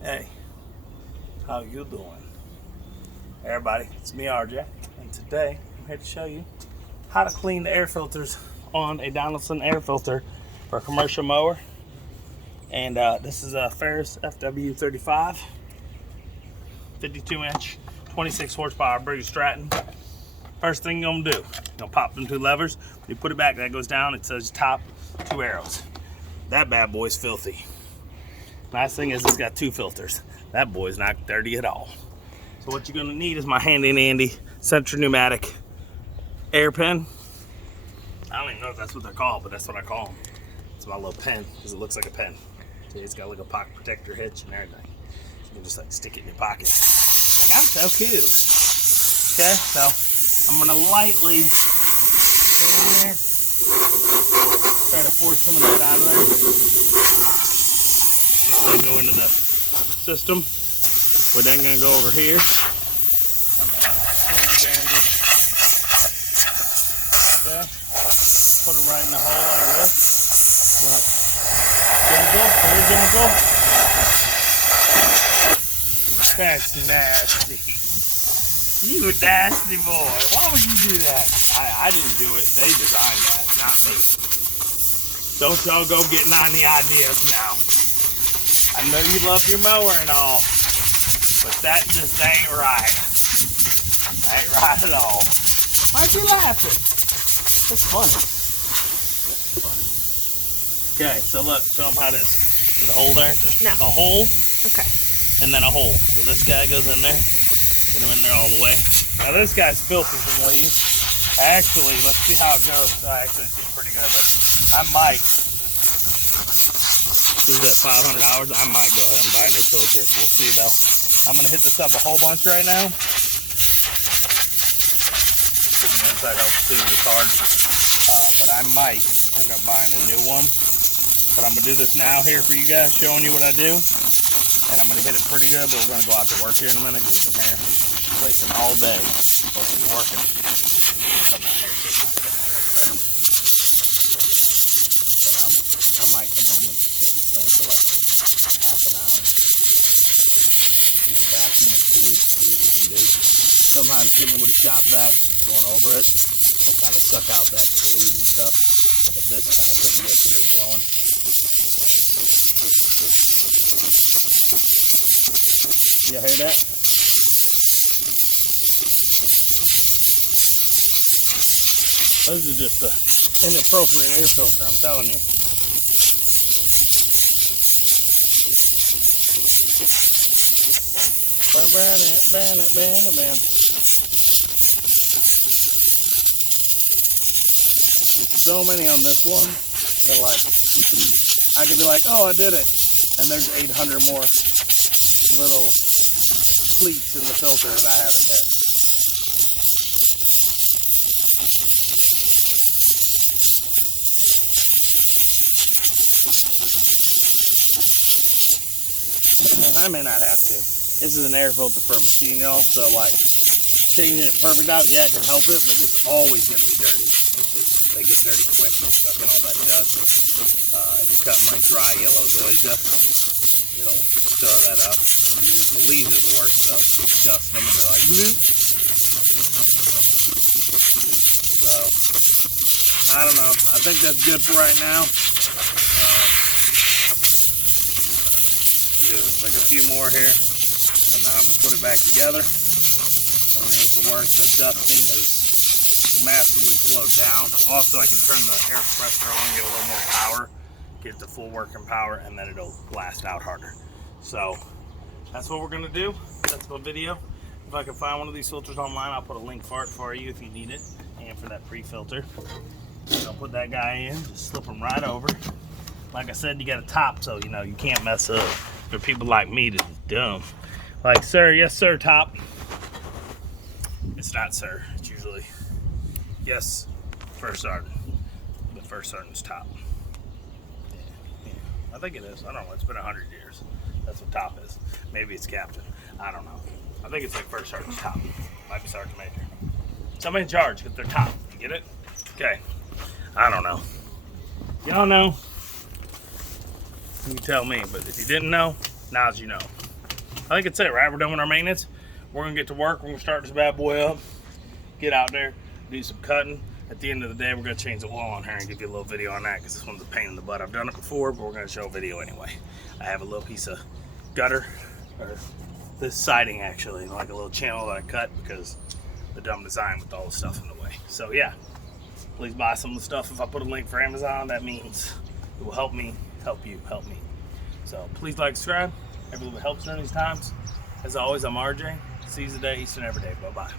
Hey, how you doing? Everybody, it's me, RJ, and today I'm here to show you how to clean the air filters on a Donaldson air filter for a commercial mower. And this is a Ferris FW35, 52-inch, 26 horsepower British Stratton. First thing you're gonna do, you're gonna pop them two levers. When you put it back, that goes down. It says top, 2 arrows. That bad boy's filthy. Nice thing is it's got 2 filters. That boy's not dirty at all. So what you're gonna need is my handy dandy Central Pneumatic air pen. I don't even know if that's what they're called, but that's what I call them. It's my little pen because it looks like a pen. See, it's got like a pocket protector hitch and everything. You can just like stick it in your pocket. Like, I'm so cute. Okay, so I'm gonna lightly put it in there. Try to force some of that out of there. Then go into the system. We're then gonna go over here. I'm gonna okay. Put it right in the hole like this. Look. Gentle. That's nasty. You nasty boy. Why would you do that? I didn't do it. They designed that, not me. Don't y'all go getting on the ideas now. I know you love your mower and all, but that just ain't right. Ain't right at all. Why'd you laughing? It's funny. It's funny. Okay, so look, show them how it is. See the hole there? There's a hole. Okay. And then a hole. So this guy goes in there. Get him in there all the way. Now this guy's filthy from leaves. Actually, let's see how it goes. Actually, it's getting pretty good, but I might. This is at 500 hours. I might go ahead and buy a new filter. We'll see though. I'm gonna hit this up a whole bunch right now. The inside helps too. It's hard, but I might end up buying a new one. But I'm gonna do this now here for you guys, showing you what I do. And I'm gonna hit it pretty good. But we're gonna go out to work here in a minute because we've been here racing all day. Supposed to be working. I might come home and hit this thing for like half an hour. And then vacuum it too, to see what we can do. Sometimes hitting it with a shop vac, going over it, will kind of suck out the extra leaves and stuff. But this is kind of pretty good because it's blowing. You hear that? This is just an inappropriate air filter, I'm telling you. Bam. So many on this one. They're like, I could be like, oh, I did it. And there's 800 more little pleats in the filter that I haven't hit. I may not have to. This is an air filter for a machine, y'all. So like changing it perfect out, yeah, I can help it, but it's always going to be dirty. It's just, they get dirty quick, sucking all that dust. If you're cutting like dry yellow zoysia, it'll stir that up. The leaves are the worst stuff. You dust them and they're like bloop. So I don't know. I think that's good for right now. Do like a few more here, and then I'm gonna put it back together. I mean, it's the worst. The dusting has massively slowed down. Also, I can turn the air compressor on, get a little more power, get the full working power, and then it'll blast out harder. So that's what we're gonna do. That's my video. If I can find one of these filters online, I'll put a link for it for you if you need it, and for that pre-filter. I'll put that guy in, just slip them right over. Like I said, you got a top, so you know you can't mess up. For people like me that's dumb. Like, sir, yes sir, top. It's not sir, it's usually yes, first sergeant. The first sergeant's top. Yeah. I think it is. I don't know, it's been 100 years. That's what top is. Maybe it's captain. I don't know. I think it's like first sergeant's top. Might be sergeant major. Somebody in charge, get their top. You get it? Okay. I don't know. Y'all know? You tell me, but if you didn't know, now you know. I think it's it, right? We're done with our maintenance. We're gonna get to work. We're gonna start this bad boy up, get out there, do some cutting. At the end of the day, we're gonna change the oil on here and give you a little video on that because this one's a pain in the butt. I've done it before, but we're gonna show a video anyway. I have a little piece of gutter, or this siding actually, like a little channel that I cut because the dumb design with all the stuff in the way. So yeah, please buy some of the stuff. If I put a link for Amazon, that means it will help me, help you, help me. So please like, subscribe. Every little bit helps during these times. As always, I'm RJ. Seize the day, each and every day. Bye-bye.